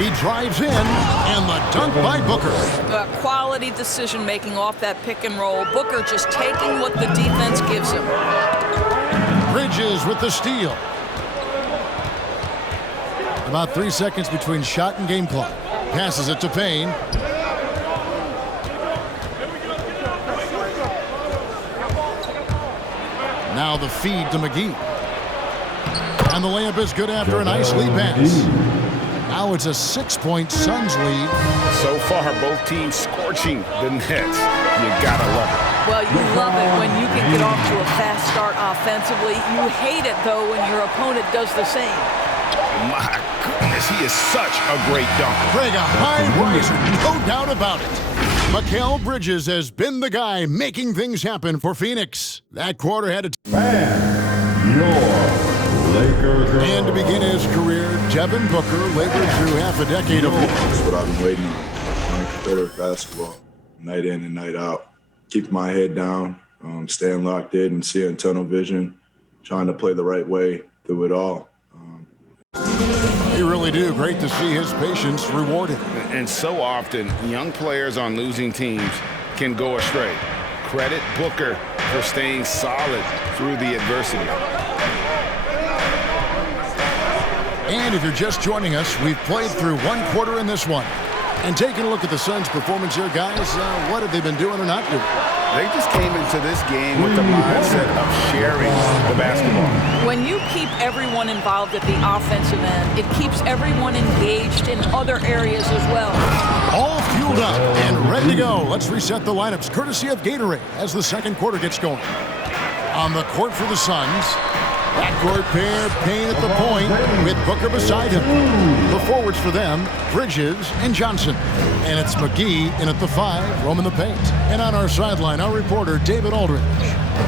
And he drives in, and the dunk by Booker. Quality decision-making off that pick and roll. Booker just taking what the defense gives him. Bridges with the steal. About 3 seconds between shot and game clock. Passes it to Payne. Now the feed to McGee. And the layup is good after a nice lead pass. Now it's a 6-point Suns lead. So far, both teams scorching the nets. You gotta love it. Well, you love it when you can get off to a fast start offensively. You hate it, though, when your opponent does the same. My goodness, he is such a great dunker. Greg, a high riser, no doubt about it. Mikal Bridges has been the guy making things happen for Phoenix. That quarter had a... And to begin his career, Devin Booker labored through half a decade of... That's what I've been waiting on. Playing competitive basketball, night in and night out. Keep my head down, staying locked in and seeing tunnel vision, trying to play the right way through it all. You really do. Great to see his patience rewarded. And so often, young players on losing teams can go astray. Credit Booker for staying solid through the adversity. And if you're just joining us, we've played through one quarter in this one. And taking a look at the Suns' performance here, guys, what have they been doing or not doing? They just came into this game with the mindset of sharing the basketball. When you keep everyone involved at the offensive end, it keeps everyone engaged in other areas as well. All fueled up and ready to go. Let's reset the lineups, courtesy of Gatorade, as the second quarter gets going. On the court for the Suns, backcourt pair, Payne at the point with Booker beside him. The forwards for them, Bridges and Johnson. And it's McGee in at the 5, roaming the paint. And on our sideline, our reporter, David Aldridge.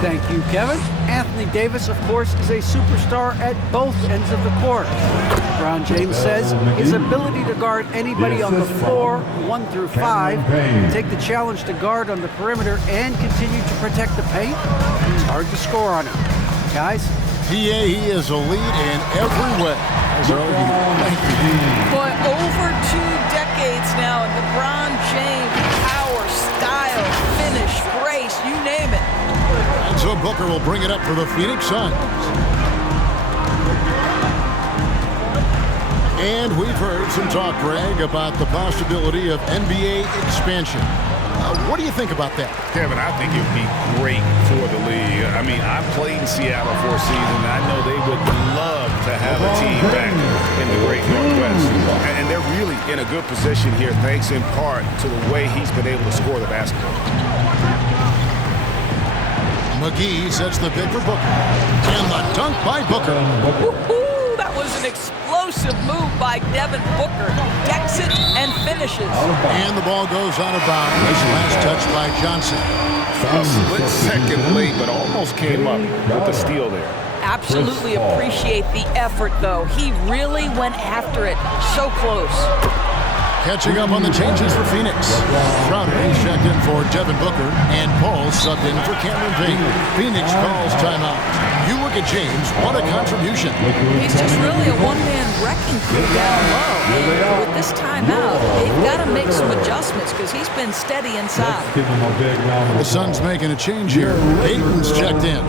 Thank you, Kevin. Anthony Davis, of course, is a superstar at both ends of the court. LeBron James says his ability to guard anybody on the floor, 1 through 5, take the challenge to guard on the perimeter and continue to protect the paint, it's hard to score on him. Guys, He is elite in every way. Thank you. Boy, over 2 decades now, and LeBron James, power, style, finish, grace, you name it. And so Booker will bring it up for the Phoenix Suns. And we've heard some talk, Greg, about the possibility of NBA expansion. What do you think about that? Kevin, I think it would be great for the league. I mean, I played in Seattle for a season, and I know they would love to have a team back in the Great Northwest. And they're really in a good position here, thanks in part to the way he's been able to score the basketball. McGee sets the pick for Booker. And the dunk by Booker. Woo-hoo, that was an explosive move by Devin Booker. Decks it and finishes. And the ball goes out of bounds. Last touch by Johnson. A split second late, but almost came up with the steal there. Absolutely appreciate the effort, though. He really went after it. So close. Catching up on the changes for Phoenix. Crowder is checked in for Devin Booker, and Paul subbed in for Cameron Payne. Phoenix calls timeout. You look at James, what a contribution. He's just really a one-man wrecking crew down low. And with this timeout, they've got to make some adjustments because he's been steady inside. The Suns making a change here. Ayton's checked in.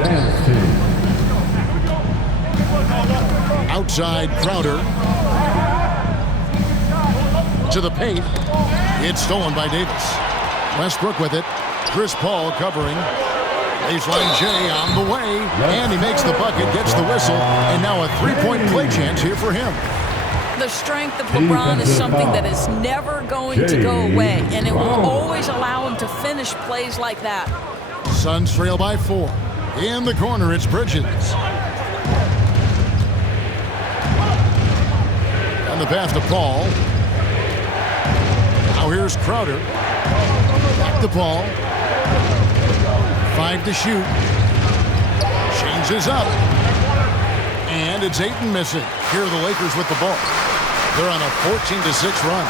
Outside Crowder. To the paint. It's stolen by Davis. Westbrook with it. Chris Paul covering. Baseline J on the way. And he makes the bucket, gets the whistle. And now a three-point play chance here for him. The strength of LeBron is something that is never going to go away. And it will always allow him to finish plays like that. Suns trail by 4. In the corner, it's Bridges. And the pass to Paul. Now here's Crowder. Back to Paul. 5 to shoot. Changes up. And it's Ayton missing. Here are the Lakers with the ball. They're on a 14-6 run.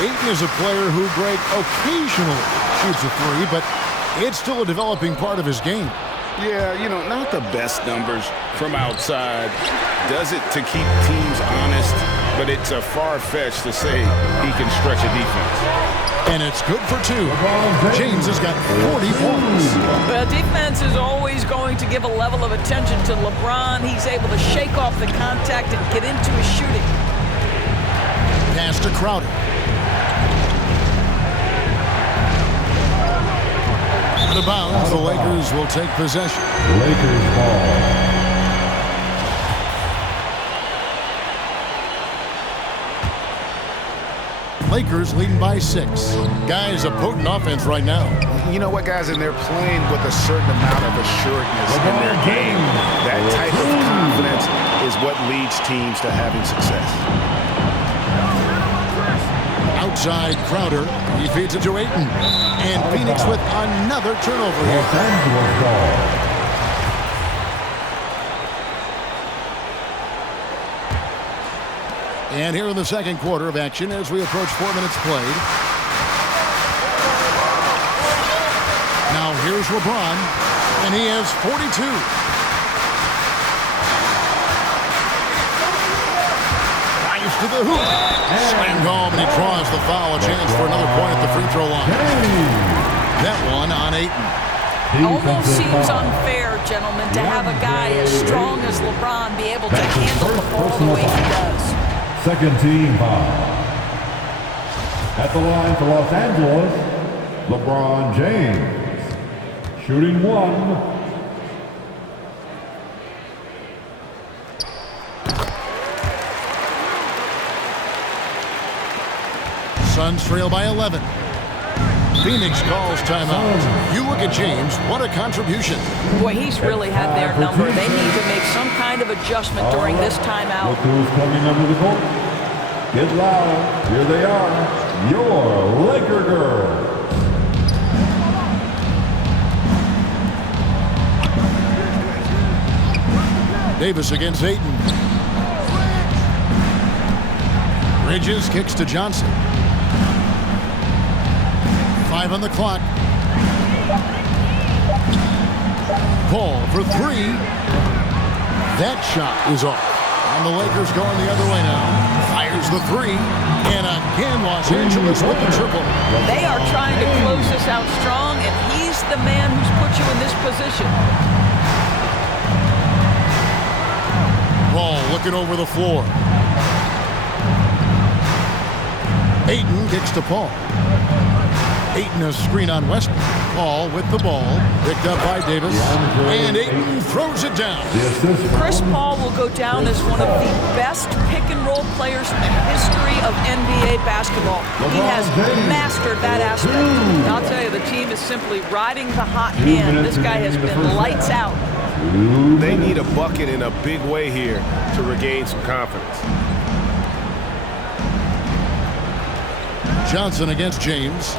Ayton is a player who, Greg, occasionally shoots a 3, but it's still a developing part of his game. Yeah, you know, not the best numbers from outside. Does it to keep teams honest but it's a far-fetched to say he can stretch a defense. And it's good for 2. James has got 40 points. Well, defense is always going to give a level of attention to LeBron. He's able to shake off the contact and get into his shooting. Pass to Crowder. Out of bounds, the Lakers will take possession. Lakers ball. Lakers leading by 6. Guys, a potent offense right now. You know what, guys? And they're playing with a certain amount of assuredness in their game. That type of confidence is what leads teams to having success. Outside Crowder. He feeds it to Ayton. And Phoenix with another turnover here. Los Angeles ball. And here in the second quarter of action as we approach 4 minutes played. Now here's LeBron, and he has 42. Fires to the hoop. Slammed home, and he draws the foul. A chance for another point at the free throw line. That one on Ayton. Almost seems unfair, gentlemen, to have a guy as strong as LeBron be able to handle the ball the way he does. Second team foul. At the line for Los Angeles, LeBron James. Shooting 1. Suns trail by 11. Phoenix calls timeout. You look at James, what a contribution. Boy, he's really had their number. They need to make some kind of adjustment during this timeout. Look who's coming under the court. Get loud. Here they are. Your Laker girls. Davis against Ayton. Bridges kicks to Johnson. 5 on the clock. Paul for 3. That shot is off. And the Lakers going the other way now. Fires the 3. And again, Los Angeles with the triple. They are trying to close this out strong, and he's the man who's put you in this position. Paul looking over the floor. Ayton kicks to Paul. Ayton a screen on Westbrook. Paul with the ball. Picked up by Davis. And Ayton throws it down. Chris Paul will go down as one of the best pick-and-roll players in the history of NBA basketball. He has mastered that aspect. And I'll tell you, the team is simply riding the hot hand. This guy has been lights out. They need a bucket in a big way here to regain some confidence. Johnson against James.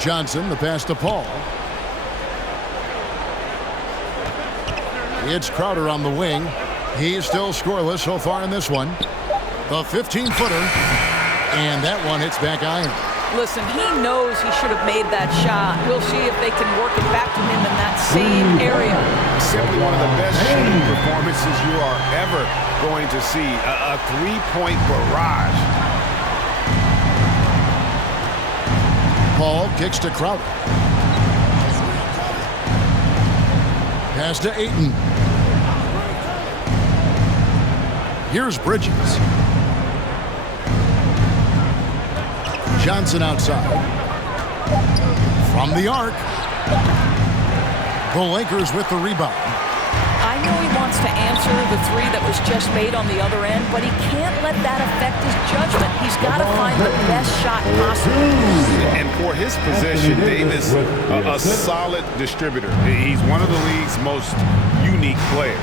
Johnson, the pass to Paul. It's Crowder on the wing. He's still scoreless so far in this one. The 15-footer. And that one hits back iron. Listen, he knows he should have made that shot. We'll see if they can work it back to him in that same area. Simply one of the best shooting performances you are ever going to see. A three-point barrage. Paul kicks to Crowder. Pass to Ayton. Here's Bridges. Johnson outside. From the arc. The Lakers with the rebound. I know he wants to answer the 3 that was just made on the other end, but he can't let that affect his judgment. He's got to find the best shot possible. And for his position, Davis, a solid distributor. He's one of the league's most unique players.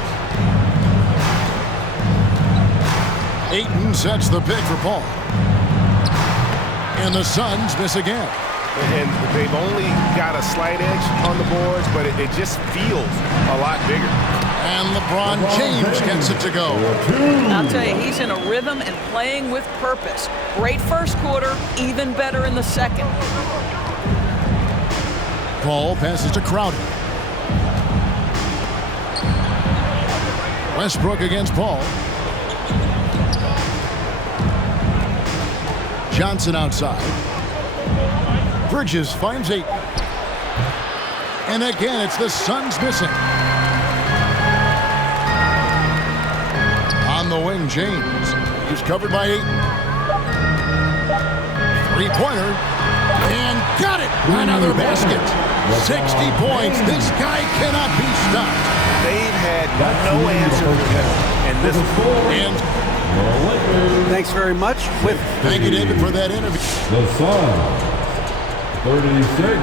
Ayton sets the pick for Paul. And the Suns miss again. And they've only got a slight edge on the boards, but it just feels a lot bigger. And LeBron James gets it to go. I'll tell you, he's in a rhythm and playing with purpose. Great first quarter, even better in the second. Paul passes to Crowder. Westbrook against Paul. Johnson outside. Bridges finds Ayton. And again, it's the Suns missing. On the wing, James. He's covered by Ayton. Three-pointer. And got it! Another basket. 60 points. This guy cannot be stopped. They've had no answer for him. And this Thanks very much. Thank you, David, for that interview. The Suns, 36.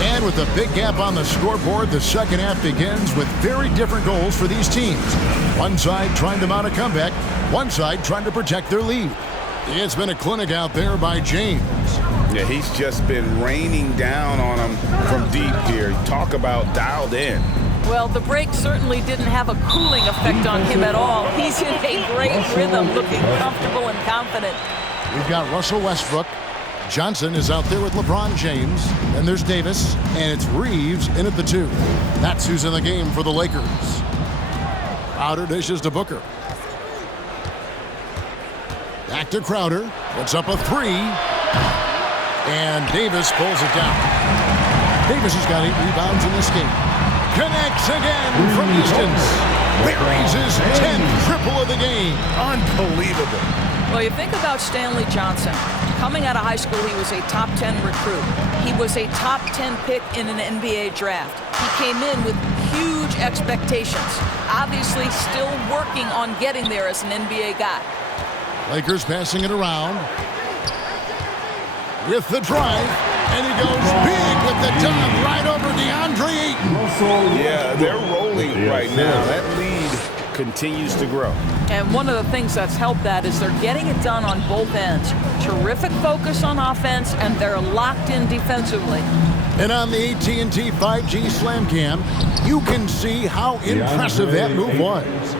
And with a big gap on the scoreboard, the second half begins with very different goals for these teams. One side trying to mount a comeback, one side trying to protect their lead. It's been a clinic out there by James. Yeah, he's just been raining down on him from deep here. Talk about dialed in. Well, the break certainly didn't have a cooling effect on him at all. He's in a great rhythm, looking comfortable and confident. We've got Russell Westbrook. Johnson is out there with LeBron James. And there's Davis. And it's Reeves in at the 2. That's who's in the game for the Lakers. Crowder dishes to Booker. Back to Crowder. Puts up a 3. And Davis pulls it down. Davis has got 8 rebounds in this game. Connects again from distance. Buries his 10th triple of the game. Unbelievable. Well, you think about Stanley Johnson. Coming out of high school, he was a top 10 recruit. He was a top 10 pick in an NBA draft. He came in with huge expectations. Obviously, still working on getting there as an NBA guy. Lakers passing it around. With the drive. And he goes big with the dunk right over DeAndre Ayton. Yeah, they're rolling right now. That lead continues to grow. And one of the things that's helped that is they're getting it done on both ends. Terrific focus on offense, and they're locked in defensively. And on the AT&T 5G Slam Cam, you can see how impressive that move was.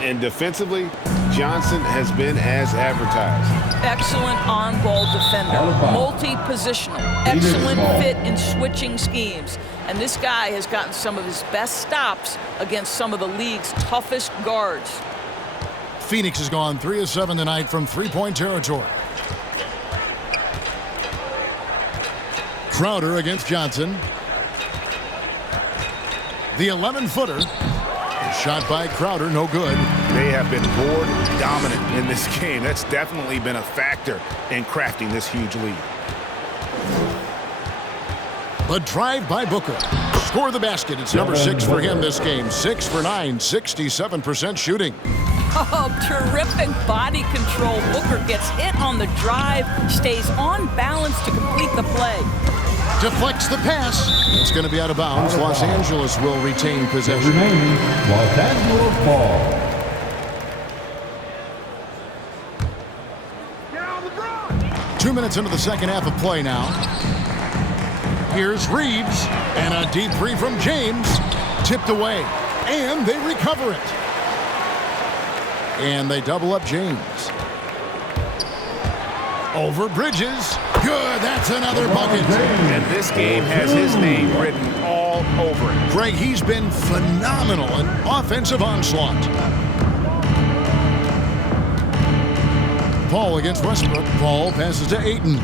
And defensively, Johnson has been as advertised. Excellent on-ball defender, multi-positional, excellent fit in switching schemes. And this guy has gotten some of his best stops against some of the league's toughest guards. Phoenix has gone 3 of 7 tonight from three-point territory. Crowder against Johnson. The 11-footer. Shot by Crowder, no good. They have been board dominant in this game. That's definitely been a factor in crafting this huge lead. The drive by Booker. Score the basket. It's number 6 for him this game. 6 for 9, 67% shooting. Oh, terrific body control. Booker gets hit on the drive, stays on balance to complete the play. Deflects the pass. It's going to be out of bounds. Los Angeles will retain possession. Remaining, Los Angeles ball. 2 minutes into the second half of play now. Here's Reeves. And a deep 3 from James. Tipped away. And they recover it. And they double up James. Over Bridges. Good, that's another bucket. And this game has his name written all over it. Greg, he's been phenomenal in offensive onslaught. Paul against Westbrook. Paul passes to Ayton.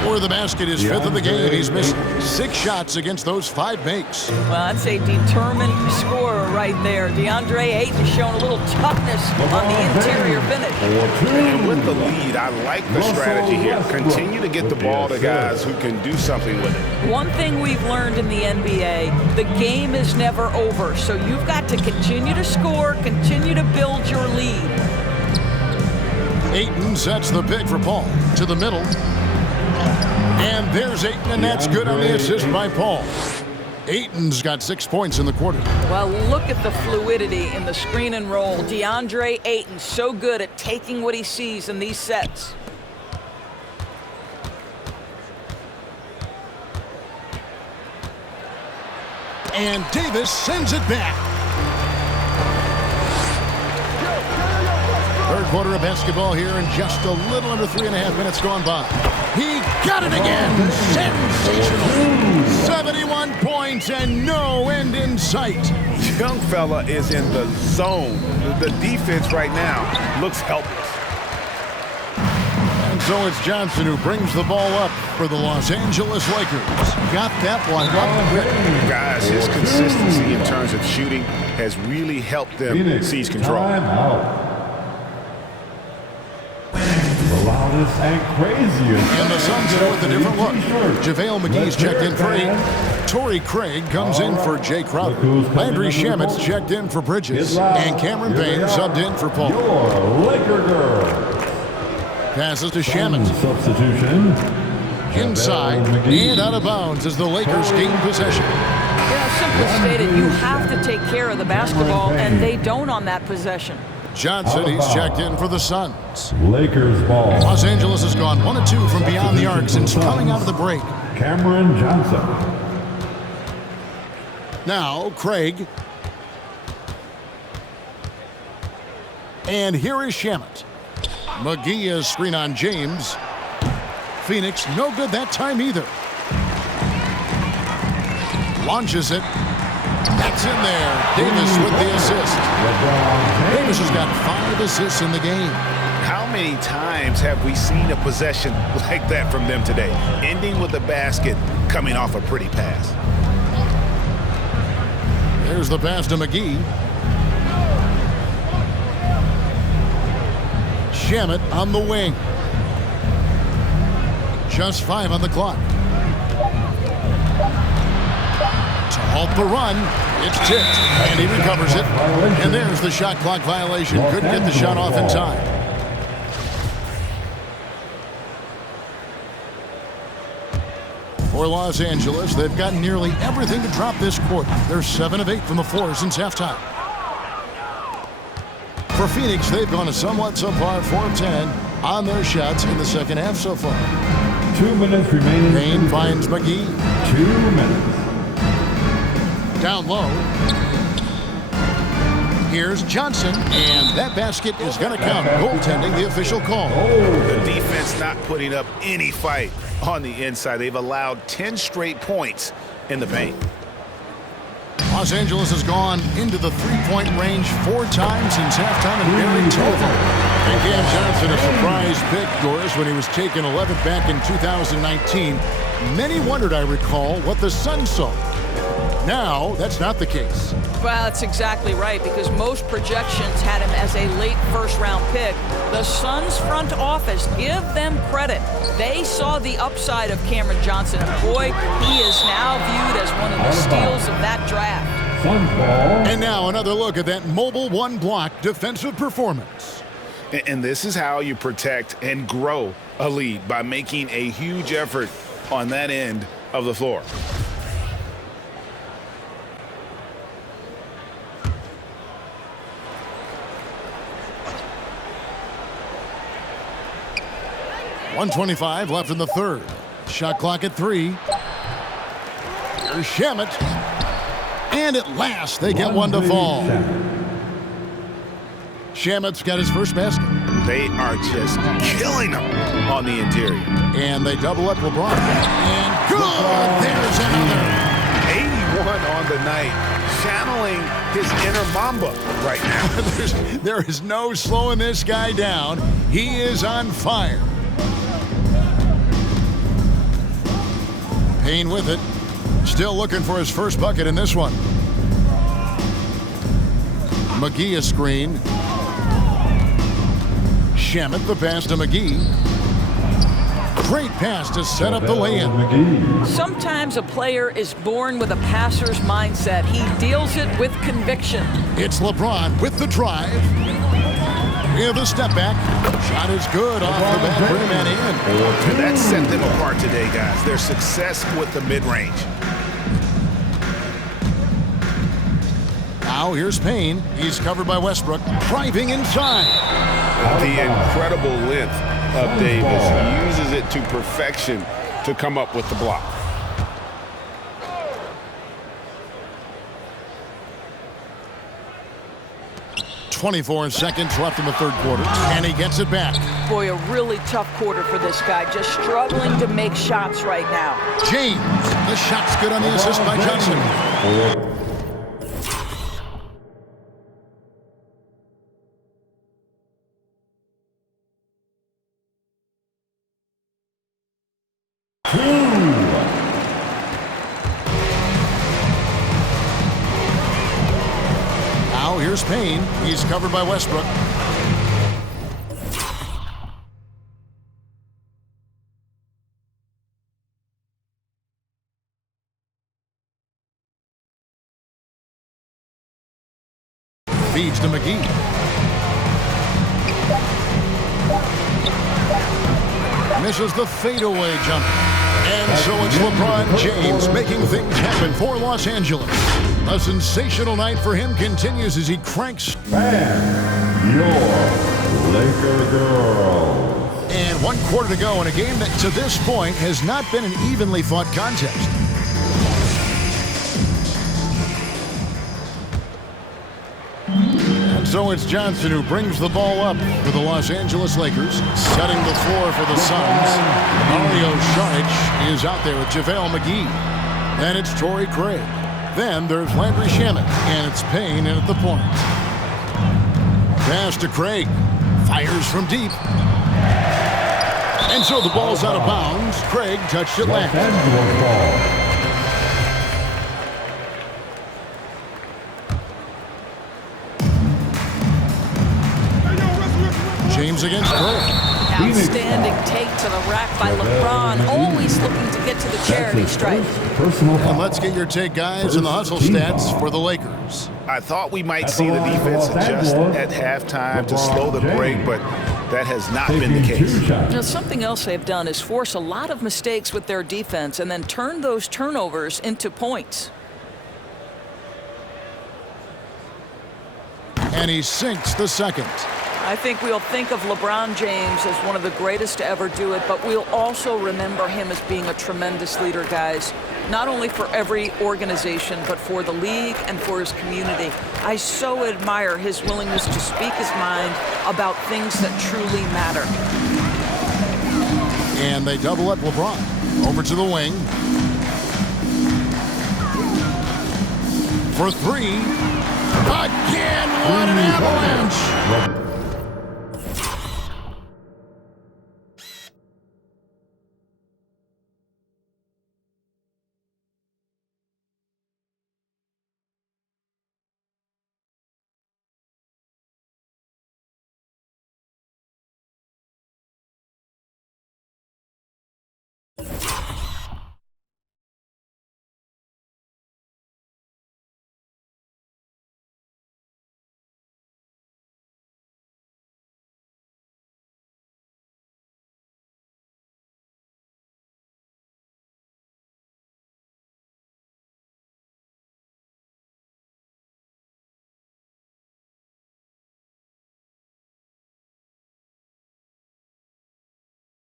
Score the basket, his 5th of the game. He's missed 6 shots against those 5 makes. Well, that's a determined scorer right there. DeAndre Ayton showing a little toughness on the interior finish. And with the lead, I like the strategy here. Continue to get the ball to guys who can do something with it. One thing we've learned in the NBA, the game is never over. So you've got to continue to score, continue to build your lead. Ayton sets the pick for Paul to the middle. And there's Ayton, and that's good on the assist by Paul. Ayton's got 6 points in the quarter. Well, look at the fluidity in the screen and roll. DeAndre Ayton, so good at taking what he sees in these sets. And Davis sends it back. Third quarter of basketball here and just a little under 3.5 minutes gone by. He got it again. Sensational. 71 points and no end in sight. Young fella is in the zone. The defense right now looks helpless. And so it's Johnson who brings the ball up for the Los Angeles Lakers. Got that one up quick. Guys, his consistency in terms of shooting has really helped them seize control. Timeout. The loudest and craziest. And the Suns go with a different look. JaVale McGee's checked in for 8. Torrey Craig comes in for Jay Crowder. Landry Shamet's checked in for Bridges. And Cameron Payne subbed in for Paul. Your Laker girl. Passes to Shamet. Substitution. Inside and out of bounds as the Lakers gain possession. Yeah, simply stated, you have to take care of the basketball, and they don't on that possession. Johnson, he's checked in for the Suns. Lakers ball. Los Angeles has gone 1 of 2 from beyond the arc since coming out of the break. Cameron Johnson. Now, Craig. And here is Shamet. McGee is screen on James. Phoenix, no good that time either. Launches it. That's in there. Davis with the assist. Davis has got 5 assists in the game. How many times have we seen a possession like that from them today? Ending with a basket, coming off a pretty pass. There's the pass to McGee. Shamet on the wing. Just 5 on the clock. To halt the run, it's tipped, and he recovers it. And there's the shot clock violation. Couldn't get the shot off in time. For Los Angeles, they've gotten nearly everything to drop this quarter. They're 7 of 8 from the floor since halftime. For Phoenix, they've gone a somewhat subpar 4 of 10 on their shots in the second half so far. 2 minutes remaining. Payne finds McGee. 2 minutes. Down low. Here's Johnson, and that basket is going to count. Goaltending, the official call. The defense not putting up any fight on the inside. They've allowed 10 straight points in the paint. Los Angeles has gone into the three-point range 4 times since halftime and buried 2 of them. And Cam Johnson, a surprise pick, Doris, when he was taken 11th back in 2019. Many wondered, I recall, what the Suns saw. Now, that's not the case. Well, that's exactly right, because most projections had him as a late first-round pick. The Suns front office, give them credit. They saw the upside of Cameron Johnson, and boy, he is now viewed as one of the steals of that draft. And now another look at that mobile one-block defensive performance. And this is how you protect and grow a lead, by making a huge effort on that end of the floor. .125 left in the third. Shot clock at 3. Here's Shamet. And at last, they get one to fall. Shamet's got his first basket. They are just killing them on the interior. And they double up LeBron. And good! There's another. 81 on the night. Channeling his inner Mamba right now. There is no slowing this guy down. He is on fire. Payne with it. Still looking for his first bucket in this one. McGee a screen. Shamet the pass to McGee. Great pass to set up the lay-in. Sometimes a player is born with a passer's mindset. He deals it with conviction. It's LeBron with the drive. Yeah, the step back. Shot is good off the back rim and in. And that set them apart today, guys. Their success with the mid-range. Now here's Payne. He's covered by Westbrook. Driving inside. The incredible length of Davis. He uses it to perfection to come up with the block. 24 seconds left in the third quarter, and he gets it back. Boy, a really tough quarter for this guy. Just struggling to make shots right now. James, the shot's good on the assist by Johnson. Now here's Payne. He's covered by Westbrook. Feeds to McGee. Misses the fadeaway jump. And so it's LeBron James making things happen for Los Angeles. A sensational night for him continues as he cranks. And your Laker girls. And 1 quarter to go in a game that to this point has not been an evenly fought contest. And so it's Johnson who brings the ball up for the Los Angeles Lakers, setting the floor for the Suns. Mario Saric is out there with JaVale McGee. Then it's Torrey Craig. Then there's Landry Shamet, and it's Payne in at the point. Pass to Craig. Fires from deep. And so the ball's out of bounds. Craig touched it last. James against Craig. Outstanding take to the rack by LeBron, always looking to get to the charity stripe. And let's get your take, guys, on the hustle stats for the Lakers. I thought we might see the defense adjust at halftime to slow the break, but that has not been the case. Now, something else they've done is force a lot of mistakes with their defense and then turn those turnovers into points. And he sinks the second. I think we'll think of LeBron James as one of the greatest to ever do it, but we'll also remember him as being a tremendous leader, guys. Not only for every organization, but for the league and for his community. I so admire his willingness to speak his mind about things that truly matter. And they double up LeBron. Over to the wing. For three. Again, what an avalanche!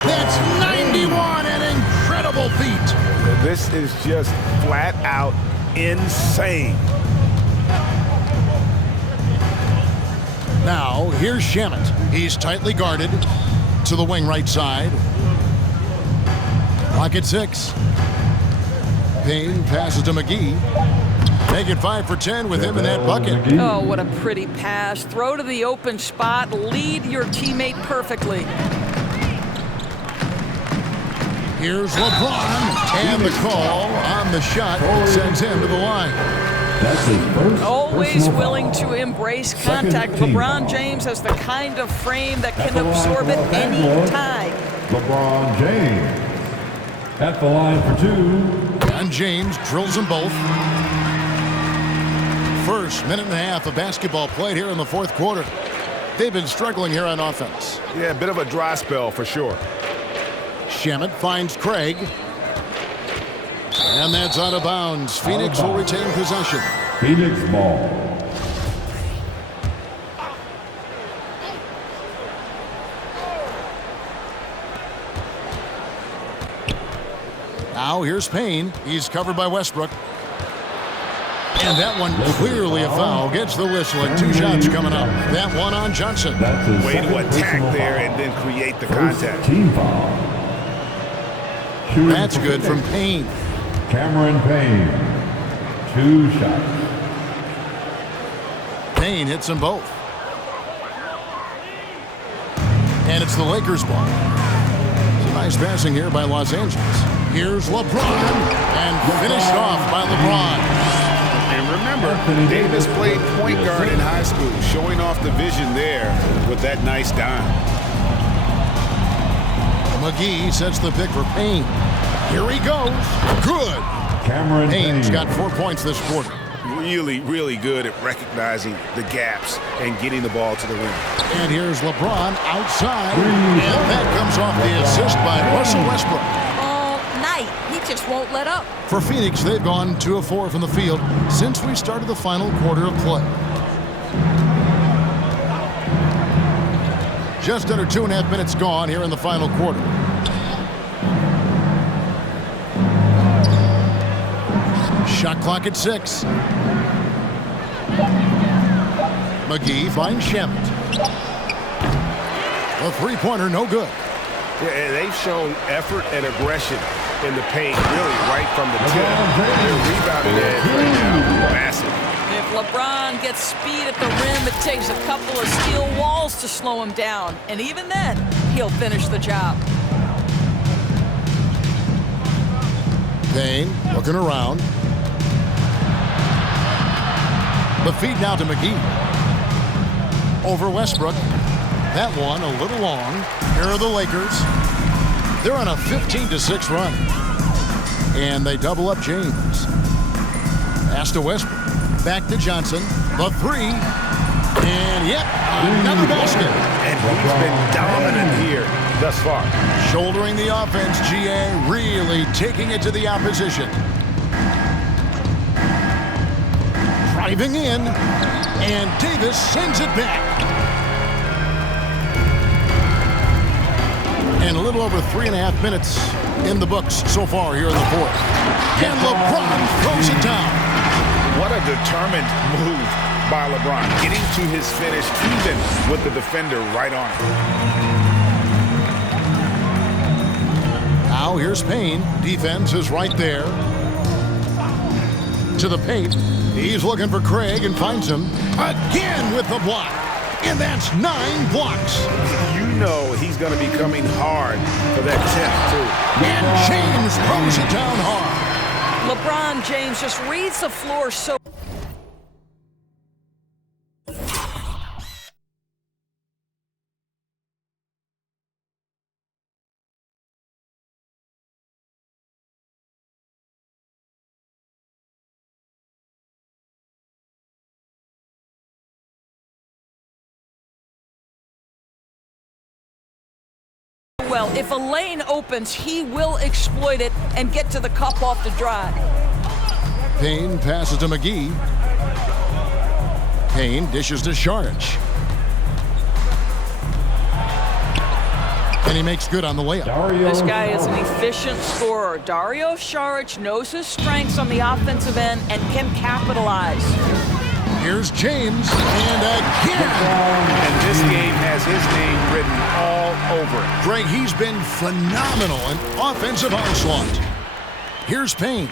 That's 91, an incredible feat. This is just flat out insane. Now, here's Shamet. He's tightly guarded to the wing right side. Clock at 6. Payne passes to McGee. Make it 5 for 10 with him in that bucket. Oh, what a pretty pass. Throw to the open spot. Lead your teammate perfectly. Here's LeBron, and the call on the shot sends him to the line. That's his first Always willing to embrace contact. LeBron James has the kind of frame that can absorb it any time. LeBron James at the line for 2. And James drills them both. First minute and a half of basketball played here in the fourth quarter. They've been struggling here on offense. Yeah, a bit of a dry spell for sure. Shamet finds Craig. And that's out of bounds. Phoenix will retain possession. Phoenix ball. Now here's Payne. He's covered by Westbrook. And that one clearly a foul. Gets the whistle and 2 shots coming up. That one on Johnson. Way to attack there and then create the contact. Team foul. That's good from Payne. Cameron Payne. 2 shots. Payne hits them both. And it's the Lakers' ball. It's a nice passing here by Los Angeles. Here's LeBron, and finished off by LeBron. And remember, Davis played point guard in high school, showing off the vision there with that nice dime. McGee sets the pick for Payne. Here he goes. Good. Cameron Payne's Payne. got 4 points this quarter. Really, really good at recognizing the gaps and getting the ball to the rim. And here's LeBron outside. And that comes off the assist by Russell Westbrook. All night. He just won't let up. For Phoenix, they've gone 2 of 4 from the field since we started the final quarter of play. Just under 2.5 minutes gone here in the final quarter. Shot clock at 6. McGee finds Shemet. The three-pointer no good. Yeah, they've shown effort and aggression in the paint, really right from the tip. Their rebounding edge right now, massive. If LeBron gets speed at the rim, it takes a couple of steel walls to slow him down. And even then, he'll finish the job. Payne looking around. The feed now to McGee. Over Westbrook. That one a little long. Here are the Lakers. They're on a 15-6 run. And they double up James. Pass to Westbrook. Back to Johnson. The 3. And yep, another basket. And he's been dominant here thus far. Shouldering the offense, GA really taking it to the opposition. Driving in, and Davis sends it back. And a little over 3.5 minutes in the books so far here in the fourth. And LeBron throws it down. What a determined move by LeBron, getting to his finish even with the defender right on it. Now here's Payne. Defense is right there. To the paint. He's looking for Craig and finds him again with the block. And that's 9 blocks. You know he's going to be coming hard for that 10th, too. And James throws it down hard. LeBron James just reads the floor so... well. If a lane opens, he will exploit it and get to the cup off the drive. Payne passes to McGee. Payne dishes to Saric. And he makes good on the layup. This guy is an efficient scorer. Dario Saric knows his strengths on the offensive end and can capitalize. Here's James, and again. And this game has his name written all over it. Greg, he's been phenomenal in offensive onslaught. Here's Payne.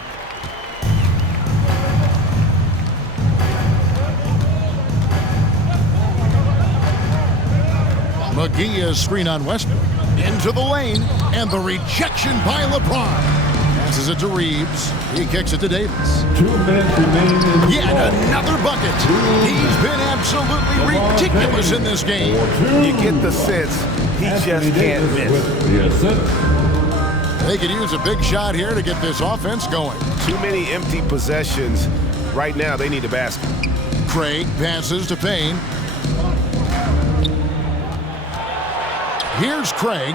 McGee is screen on Westbrook. Into the lane, and the rejection by LeBron. Passes it to Reeves. He kicks it to Davis. 2 minutes remaining. Yet another bucket. He's been absolutely ridiculous in this game. You get the sense he just can't miss. The assist. They could use a big shot here to get this offense going. Too many empty possessions. Right now, they need a basket. Craig passes to Payne. Here's Craig.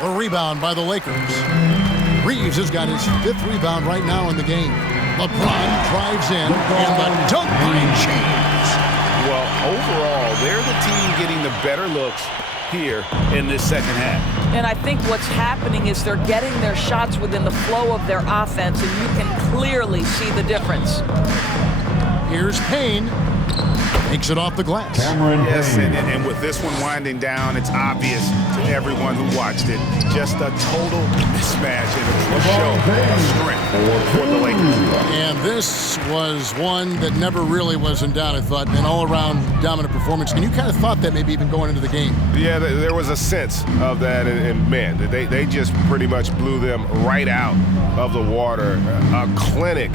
A rebound by the Lakers. Reeves has got his 5th rebound right now in the game. LeBron drives in, and the dunk by James. Well, overall, they're the team getting the better looks here in this second half. And I think what's happening is they're getting their shots within the flow of their offense, and you can clearly see the difference. Here's Payne. Takes it off the glass. Cameron Yes, Payne. and with this one winding down, it's obvious to everyone who watched it. Just a total mismatch and a true show of strength for the Lakers. And this was one that never really was in doubt, I thought. An all-around dominant performance. And you kind of thought that maybe even going into the game. Yeah, there was a sense of that, and man, they just pretty much blew them right out of the water. A clinic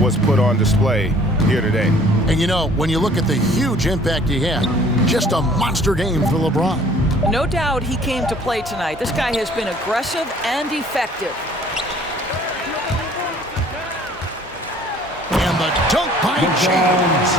was put on display here today. And you know, when you look at the huge impact he had, just a monster game for LeBron. No doubt he came to play tonight. This guy has been aggressive and effective. And the dunk by James.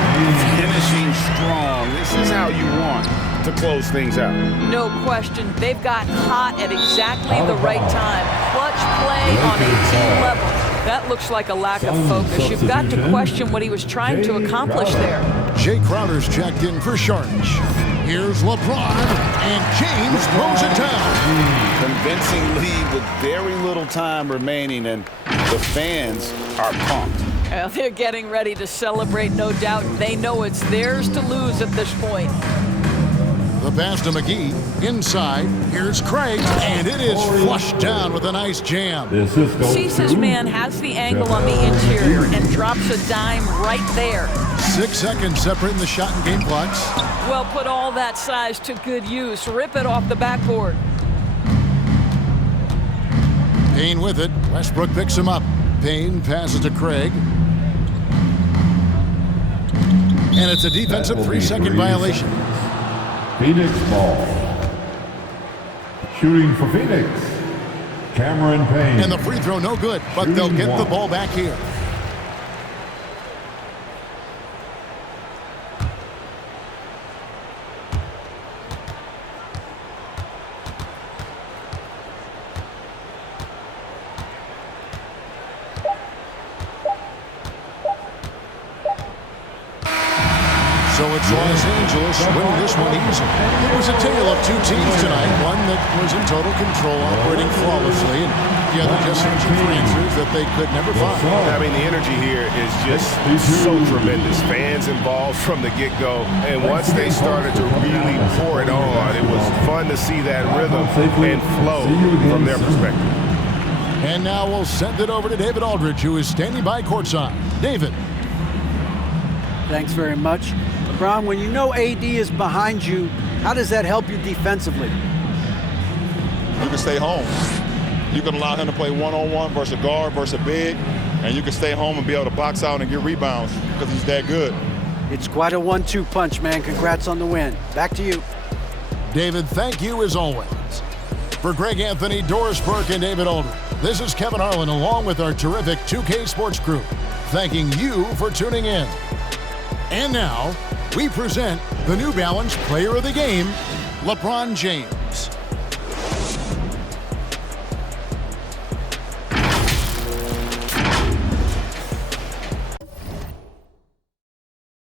Finishing strong. This is how you want to close things out. No question. They've got hot at exactly the right time. Clutch play on a team level. That looks like a lack of focus. You've got to question what he was trying to accomplish there. Jay Crowder's checked in for Sharge. Here's LeBron, and James throws it down. Convincing lead with very little time remaining, and the fans are pumped. Well, they're getting ready to celebrate, no doubt. They know it's theirs to lose at this point. The pass to McGee. Inside. Here's Craig, and it is flushed down with a nice jam. Sees his man, has the angle on the interior, and drops a dime right there. 6 seconds separating the shot and game clocks. Well, put all that size to good use. Rip it off the backboard. Payne with it. Westbrook picks him up. Payne passes to Craig. And it's a defensive 3-second violation. Phoenix ball. Shooting for Phoenix, Cameron Payne. And the free throw no good, but they'll get the ball back here. So it's Los Angeles winning this one easy. It was a tale of two teams tonight. One that was in total control, operating flawlessly, and the other just searching for answers that they could never find. I mean, the energy here is just so tremendous. Fans involved from the get-go, and once they started to really pour it on, it was fun to see that rhythm and flow from their perspective. And now we'll send it over to David Aldridge, who is standing by courtside. David. Thanks very much. LeBron, when you know AD is behind you, how does that help you defensively? You can stay home. You can allow him to play one-on-one versus a guard versus a big, and you can stay home and be able to box out and get rebounds because he's that good. It's quite a 1-2 punch, man. Congrats on the win. Back to you. David, thank you as always. For Greg Anthony, Doris Burke, and David Aldridge, this is Kevin Harlan along with our terrific 2K Sports crew, thanking you for tuning in. And now, we present the New Balance Player of the Game, LeBron James.